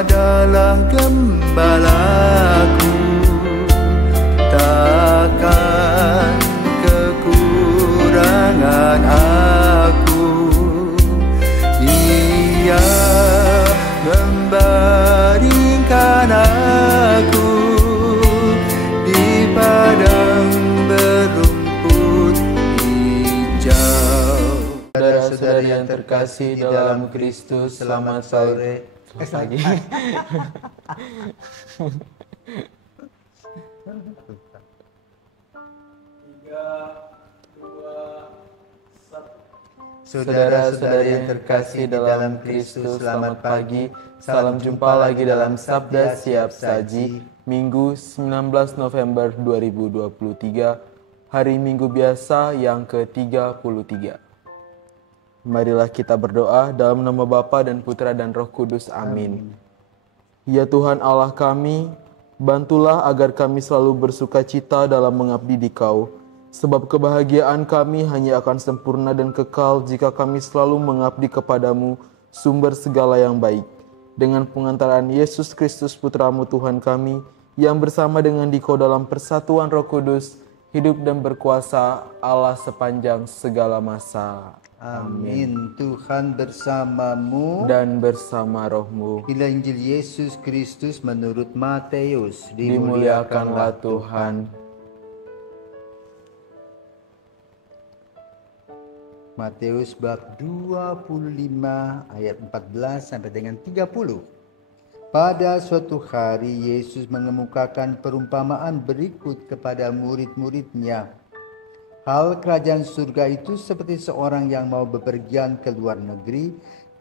adalah gembalaku, takkan kekurangan aku. Ia membaringkan aku di padang berumput hijau. Saudara-saudari yang terkasih di dalam Kristus, selamat sore. Pagi. Saudara-saudari yang terkasih dalam Kristus, selamat pagi. Salam jumpa lagi dalam Sabda Siap Saji, Minggu 19 November 2023, hari Minggu biasa yang ke-33. Marilah kita berdoa dalam nama Bapa dan Putra dan Roh Kudus. Amin. Ya Tuhan Allah kami, bantulah agar kami selalu bersuka cita dalam mengabdi di Kau. Sebab kebahagiaan kami hanya akan sempurna dan kekal jika kami selalu mengabdi kepadamu, sumber segala yang baik. Dengan pengantaran Yesus Kristus Putramu Tuhan kami, yang bersama dengan Dikau dalam persatuan Roh Kudus, hidup dan berkuasa Allah sepanjang segala masa. Amin. Tuhan bersamamu Dan bersama rohmu. Inilah Injil Yesus Kristus menurut Matius. Dimuliakanlah Tuhan. Matius bab 25 ayat 14 sampai dengan 30. Pada suatu hari Yesus mengemukakan perumpamaan berikut kepada murid-muridnya. Hal kerajaan surga itu seperti seorang yang mau bepergian ke luar negeri,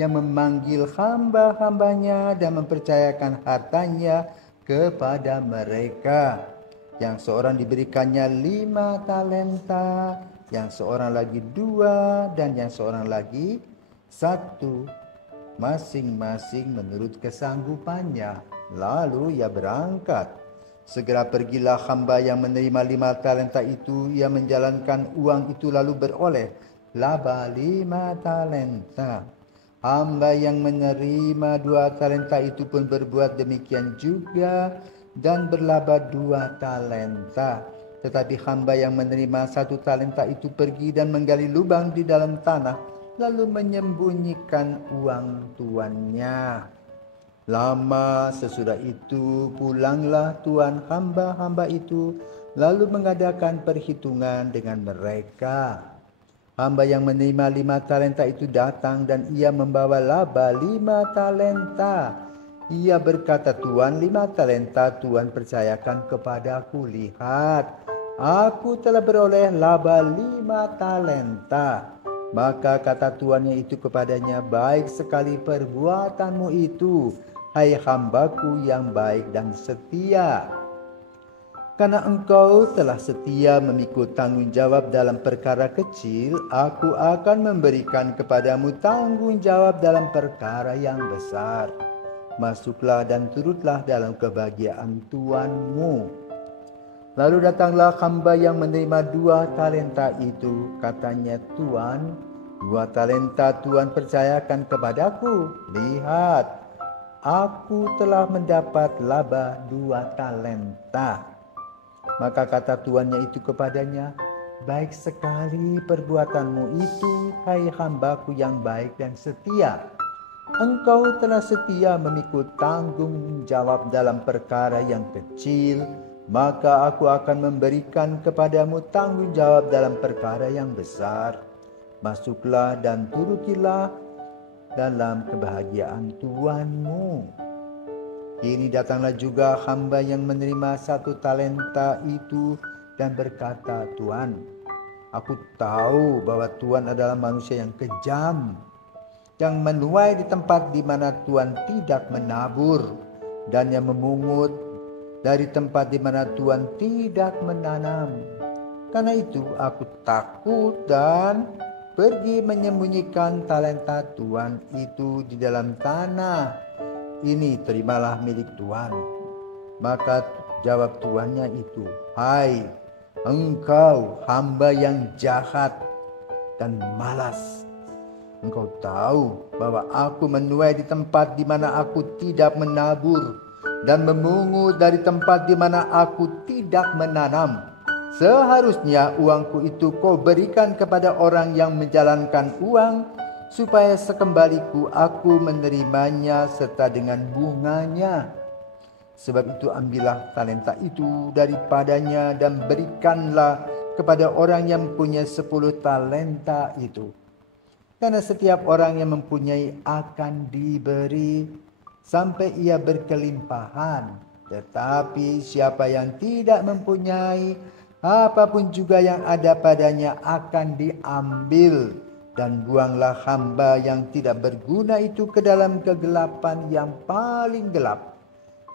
yang memanggil hamba-hambanya dan mempercayakan hartanya kepada mereka. Yang seorang diberikannya 5 talenta, yang seorang lagi 2, dan yang seorang lagi 1, masing-masing menurut kesanggupannya. Lalu ia berangkat. Segera pergilah hamba yang menerima 5 talenta itu. Ia menjalankan uang itu lalu beroleh laba 5 talenta. Hamba yang menerima 2 talenta itu pun berbuat demikian juga dan berlaba 2 talenta. Tetapi hamba yang menerima 1 talenta itu pergi dan menggali lubang di dalam tanah, lalu menyembunyikan uang tuannya. Lama sesudah itu pulanglah tuan hamba-hamba itu, lalu mengadakan perhitungan dengan mereka. Hamba yang menerima 5 talenta itu datang dan ia membawa laba 5 talenta. Ia berkata, "Tuan, 5 talenta Tuan percayakan kepadaku. Lihat, aku telah beroleh laba 5 talenta." Maka kata tuannya itu kepadanya, "Baik sekali perbuatanmu itu, hai hambaku yang baik dan setia. Karena engkau telah setia memikul tanggung jawab dalam perkara kecil, aku akan memberikan kepadamu tanggung jawab dalam perkara yang besar. Masuklah dan turutlah dalam kebahagiaan tuanmu." Lalu datanglah hamba yang menerima 2 talenta itu. Katanya, "Tuan, 2 talenta Tuan percayakan kepadaku. Lihat, aku telah mendapat laba 2 talenta." Maka kata tuannya itu kepadanya, "Baik sekali perbuatanmu itu, hai hambaku yang baik dan setia. Engkau telah setia memikul tanggung jawab dalam perkara yang kecil, maka aku akan memberikan kepadamu tanggung jawab dalam perkara yang besar. Masuklah dan turutilah dalam kebahagiaan tuanmu." Kini datanglah juga hamba yang menerima 1 talenta itu dan berkata, "Tuan, aku tahu bahwa Tuan adalah manusia yang kejam, yang menuai di tempat di mana Tuan tidak menabur, dan yang memungut dari tempat di mana Tuan tidak menanam. Karena itu aku takut dan pergi menyembunyikan talenta Tuan itu di dalam tanah. Ini terimalah milik Tuan." Maka jawab tuannya itu, "Hai engkau hamba yang jahat dan malas. Engkau tahu bahwa aku menuai di tempat di mana aku tidak menabur, dan memungut dari tempat di mana aku tidak menanam. Seharusnya uangku itu kau berikan kepada orang yang menjalankan uang, supaya sekembaliku aku menerimanya serta dengan bunganya. Sebab itu ambillah talenta itu daripadanya dan berikanlah kepada orang yang mempunyai 10 talenta itu. Karena setiap orang yang mempunyai akan diberi sampai ia berkelimpahan. Tetapi siapa yang tidak mempunyai, apapun juga yang ada padanya akan diambil. Dan buanglah hamba yang tidak berguna itu ke dalam kegelapan yang paling gelap.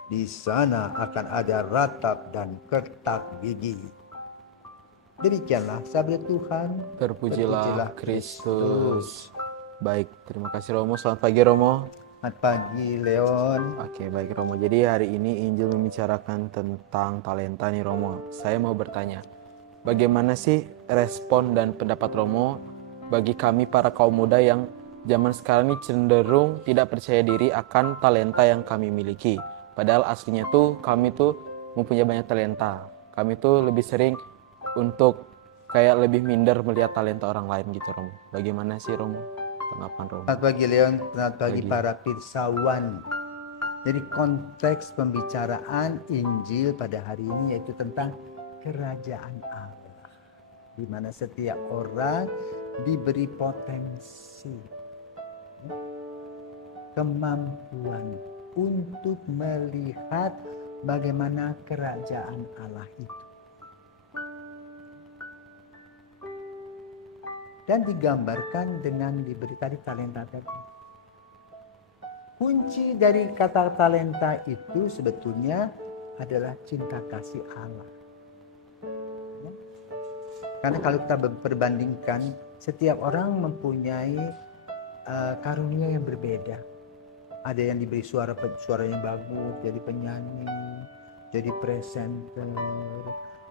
Di sana akan ada ratap dan kertak gigi. Demikianlah sabda Tuhan. Terpujilah Kristus. Baik, terima kasih Romo. Selamat pagi Romo. Selamat pagi Leon. Oke, baik Romo. Jadi hari ini Injil membicarakan tentang talenta nih Romo. Saya mau bertanya, bagaimana sih respon dan pendapat Romo bagi kami para kaum muda yang zaman sekarang ini cenderung tidak percaya diri akan talenta yang kami miliki. Padahal aslinya tuh kami tuh mempunyai banyak talenta. Kami tuh lebih sering untuk kayak lebih minder melihat talenta orang lain gitu Romo. Bagaimana sih Romo? Tanggapan Romo. Selamat pagi Leon, selamat pagi para pirsawan. Jadi konteks pembicaraan Injil pada hari ini yaitu tentang kerajaan Allah, di mana setiap orang diberi potensi, kemampuan untuk melihat bagaimana kerajaan Allah itu. Dan digambarkan dengan diberi tadi talenta tadi. Kunci dari kata talenta itu sebetulnya adalah cinta kasih Allah. Ya. Karena kalau kita perbandingkan, setiap orang mempunyai karunia yang berbeda. Ada yang diberi suaranya bagus, jadi penyanyi, jadi presenter.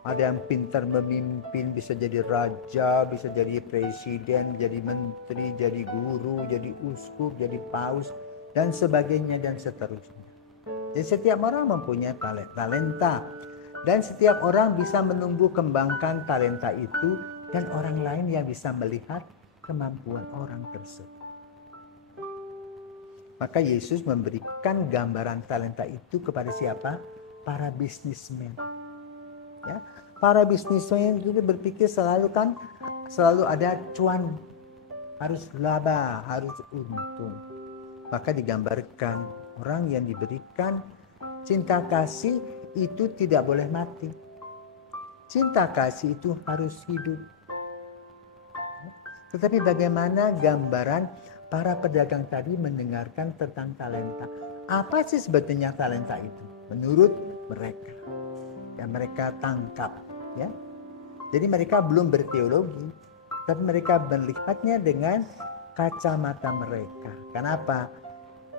Ada yang pintar memimpin, bisa jadi raja, bisa jadi presiden, jadi menteri, jadi guru, jadi uskup, jadi paus, dan sebagainya dan seterusnya. Jadi setiap orang mempunyai talenta. Dan setiap orang bisa menumbuh kembangkan talenta itu, dan orang lain yang bisa melihat kemampuan orang tersebut. Maka Yesus memberikan gambaran talenta itu kepada siapa? Para bisnismen. Ya, para bisnismen itu berpikir selalu ada cuan, harus laba, harus untung. Maka digambarkan orang yang diberikan cinta kasih itu tidak boleh mati. Cinta kasih itu harus hidup. Tetapi bagaimana gambaran para pedagang tadi mendengarkan tentang talenta? Apa sih sebetulnya talenta itu menurut mereka? Yang mereka tangkap, ya. Jadi mereka belum berteologi, tapi mereka melihatnya dengan kacamata mereka. Kenapa?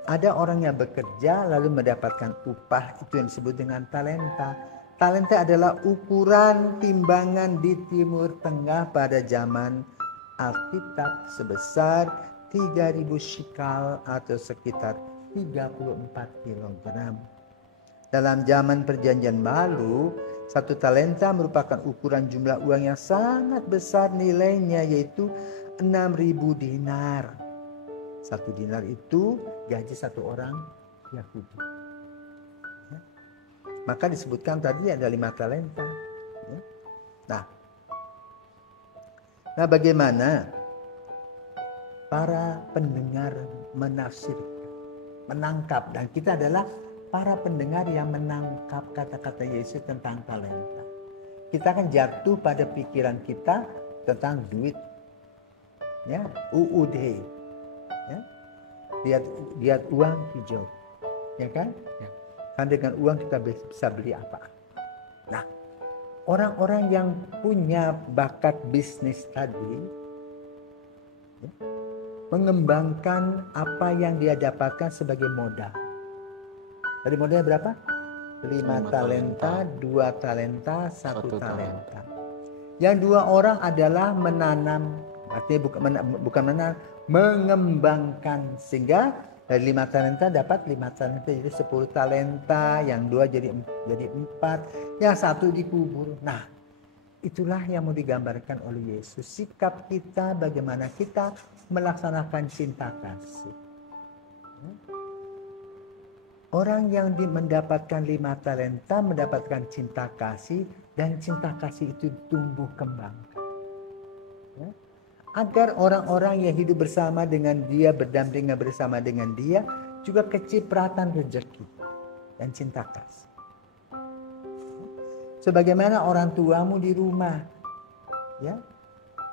Ada orang yang bekerja lalu mendapatkan upah, itu yang disebut dengan talenta. Talenta adalah ukuran timbangan di Timur Tengah pada zaman Alkitab sebesar 3.000 shikal atau sekitar 34 kilogram. Dalam zaman perjanjian baru, 1 talenta merupakan ukuran jumlah uang yang sangat besar nilainya, yaitu 6.000 dinar. 1 dinar itu gaji 1 orang Yahudi. Ya. Maka disebutkan tadi ada 5 talenta. Ya. Nah, bagaimana para pendengar menafsirkan, menangkap, dan kita adalah para pendengar yang menangkap kata-kata Yesus tentang talenta. Kita akan jatuh pada pikiran kita tentang duit, ya, UUD, ya, lihat uang hijau, ya kan? Ya. Kan dengan uang kita bisa beli apa? Nah, orang-orang yang punya bakat bisnis tadi, ya, mengembangkan apa yang dia dapatkan sebagai modal. Tadi modalnya berapa? 5 talenta, 2 talenta, 1 talenta. Yang 2 orang adalah menanam, artinya bukan menanam, mengembangkan, sehingga dari 5 talenta dapat 5 talenta jadi 10 talenta, yang 2 jadi 4, yang 1 dikubur. Nah, itulah yang mau digambarkan oleh Yesus, sikap kita, bagaimana kita melaksanakan cinta kasih. Orang yang mendapatkan 5 talenta mendapatkan cinta kasih, dan cinta kasih itu tumbuh kembang. Agar orang-orang yang hidup bersama dengan dia, berdampingan bersama dengan dia, juga kecipratan rezeki dan cinta kasih. Sebagaimana orang tuamu di rumah, ya,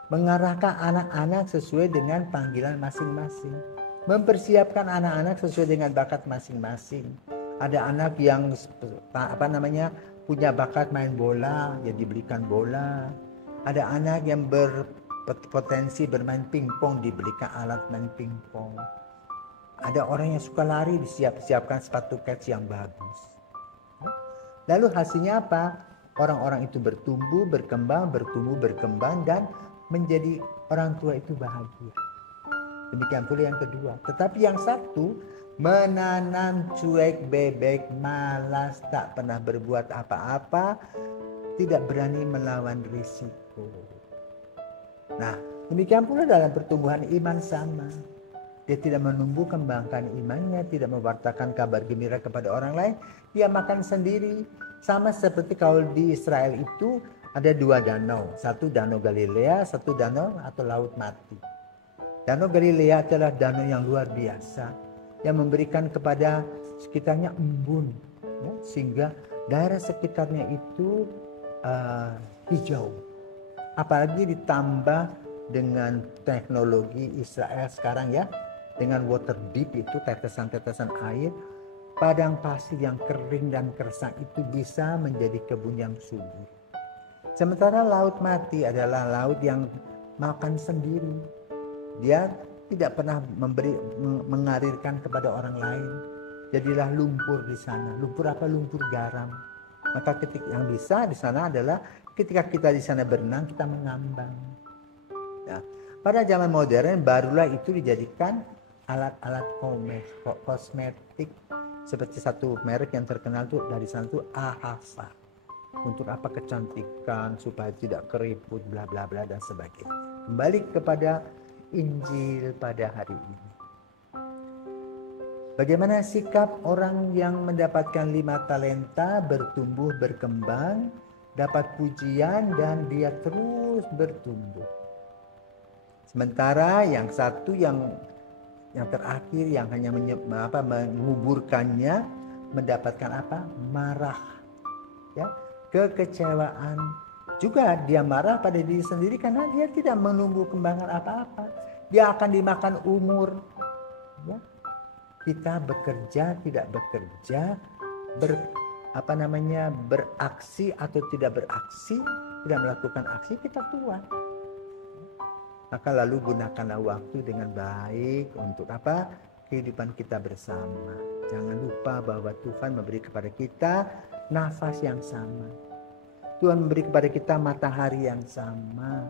mengarahkan anak-anak sesuai dengan panggilan masing-masing, mempersiapkan anak-anak sesuai dengan bakat masing-masing. Ada anak yang punya bakat main bola, ya diberikan bola. Ada anak yang berpotensi bermain pingpong, diberikan alat main pingpong. Ada orang yang suka lari, disiapkan sepatu kets yang bagus. Lalu hasilnya apa? Orang-orang itu bertumbuh, berkembang, dan menjadi orang tua itu bahagia. Demikian pula yang kedua. Tetapi yang satu, menanam cuek, bebek, malas, tak pernah berbuat apa-apa, tidak berani melawan risiko. Nah, demikian pula dalam pertumbuhan iman sama. Dia tidak menumbuh kembangkan imannya, tidak mewartakan kabar gembira kepada orang lain. Dia makan sendiri. Sama seperti kalau di Israel itu ada 2 danau. Satu danau Galilea, satu danau atau laut mati. Danau Galilea adalah danau yang luar biasa, yang memberikan kepada sekitarnya embun, ya, sehingga daerah sekitarnya itu hijau. Apalagi ditambah dengan teknologi Israel sekarang, ya, dengan water deep, itu tetesan-tetesan air, padang pasir yang kering dan kersang itu bisa menjadi kebun yang subur. Sementara laut mati adalah laut yang makan sendiri. Dia tidak pernah mengarirkan kepada orang lain. Jadilah lumpur di sana. Lumpur apa? Lumpur garam. Maka ketika yang bisa di sana adalah ketika kita di sana berenang, kita mengambang. Ya. Pada zaman modern barulah itu dijadikan alat-alat kosmetik, seperti satu merek yang terkenal tuh dari sana tuh Ahasa. Untuk apa? Kecantikan, supaya tidak keriput, bla bla bla dan sebagainya. Kembali kepada Injil pada hari ini. Bagaimana sikap orang yang mendapatkan 5 talenta, bertumbuh, berkembang, dapat pujian, dan dia terus bertumbuh. Sementara yang satu yang terakhir yang hanya menguburkannya, mendapatkan apa? Marah, ya, kekecewaan. Juga dia marah pada diri sendiri karena dia tidak menumbuh kembangkan apa-apa. Dia akan dimakan umur. Ya. Kita bekerja, tidak bekerja, beraksi atau tidak beraksi, tidak melakukan aksi, kita tua. Maka lalu gunakanlah waktu dengan baik untuk apa? Kehidupan kita bersama. Jangan lupa bahwa Tuhan memberi kepada kita nafas yang sama. Tuhan memberi kepada kita matahari yang sama.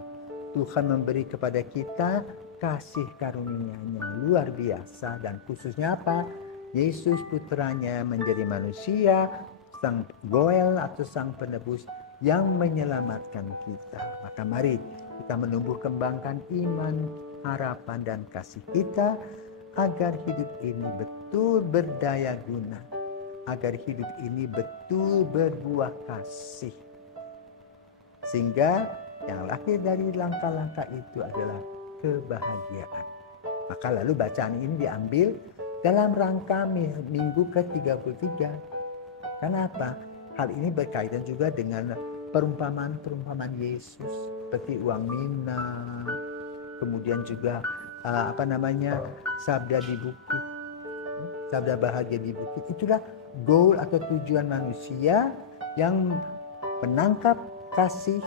Tuhan memberi kepada kita kasih karunia-Nya luar biasa, dan khususnya apa? Yesus putranya menjadi manusia, sang Goel atau sang penebus yang menyelamatkan kita. Maka mari kita menumbuh kembangkan iman, harapan, dan kasih kita agar hidup ini betul berdaya guna, agar hidup ini betul berbuah kasih, sehingga yang lahir dari langkah-langkah itu adalah kebahagiaan. Maka lalu bacaan ini diambil dalam rangka minggu ke-33. Kenapa? Hal ini berkaitan juga dengan perumpamaan-perumpamaan Yesus, seperti uang mina, kemudian juga sabda di bukit, sabda bahagia di bukit. Itulah goal atau tujuan manusia yang menangkap kasih,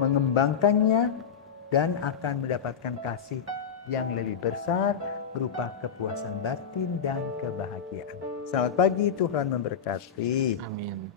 mengembangkannya, dan akan mendapatkan kasih yang lebih besar berupa kepuasan batin dan kebahagiaan. Selamat pagi, Tuhan memberkati. Amin.